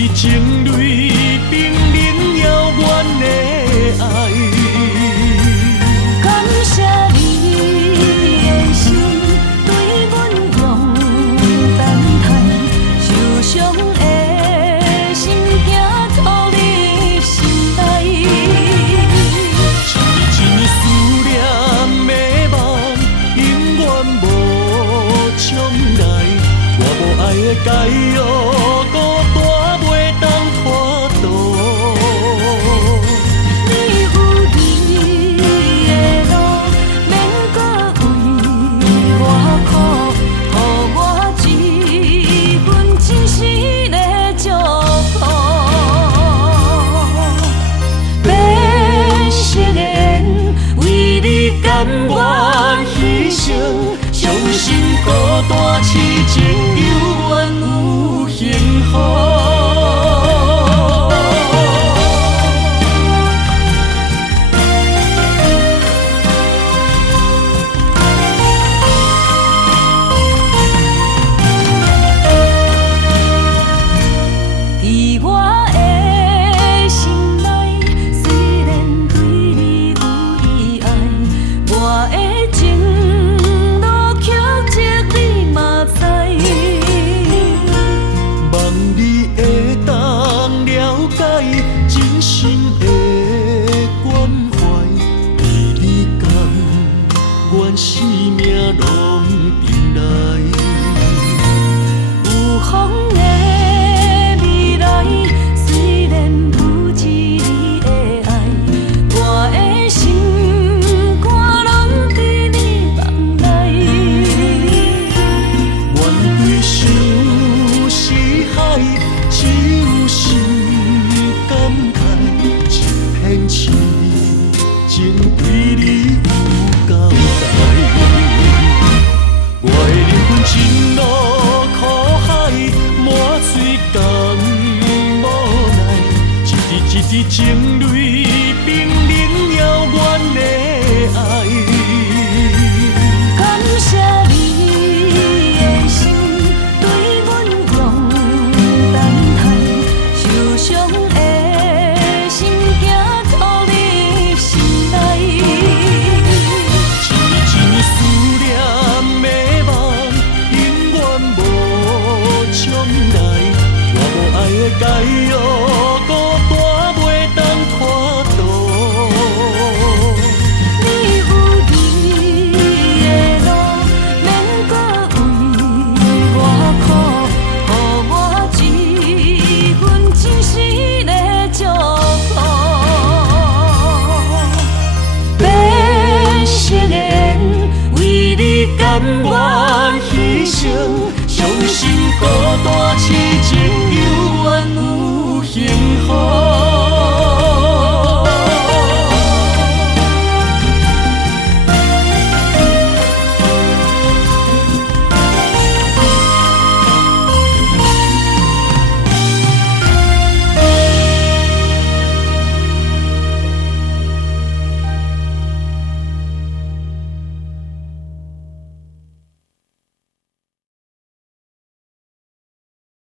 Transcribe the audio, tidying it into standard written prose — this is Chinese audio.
滴情泪冰冷遥远的爱。感谢你的心对阮勇担待，受伤的心行到你心内。一年思念的梦，永远无重来。我无爱的解药，孤单袂当拖渡。你有你的路，免搁为我苦，予我一份真实的祝福。变色的缘，为你甘愿牺牲，相信孤单痴情永远有幸福。伫我的心内，虽然对你有意爱，我的情路曲折你嘛知。望你会当了解真心的关怀，为你甘愿生命拢凭来。有风的未来，虽然不及你的爱，我的心肝拢伫你梦内。愿对相思海，只有心感慨，一片痴情对你有交代。我的灵魂真路苦海，满嘴甘无奈，一滴一滴情泪冰冷遥远的爱。感谢你的心对阮勇担待，受伤的心行到你心内。一年思念的梦，永远无重来。我无爱的解药，孤单袂当拖渡。你有你的路，免搁为我苦，予我一份真实的祝福。变色的缘，为你甘愿牺牲，相信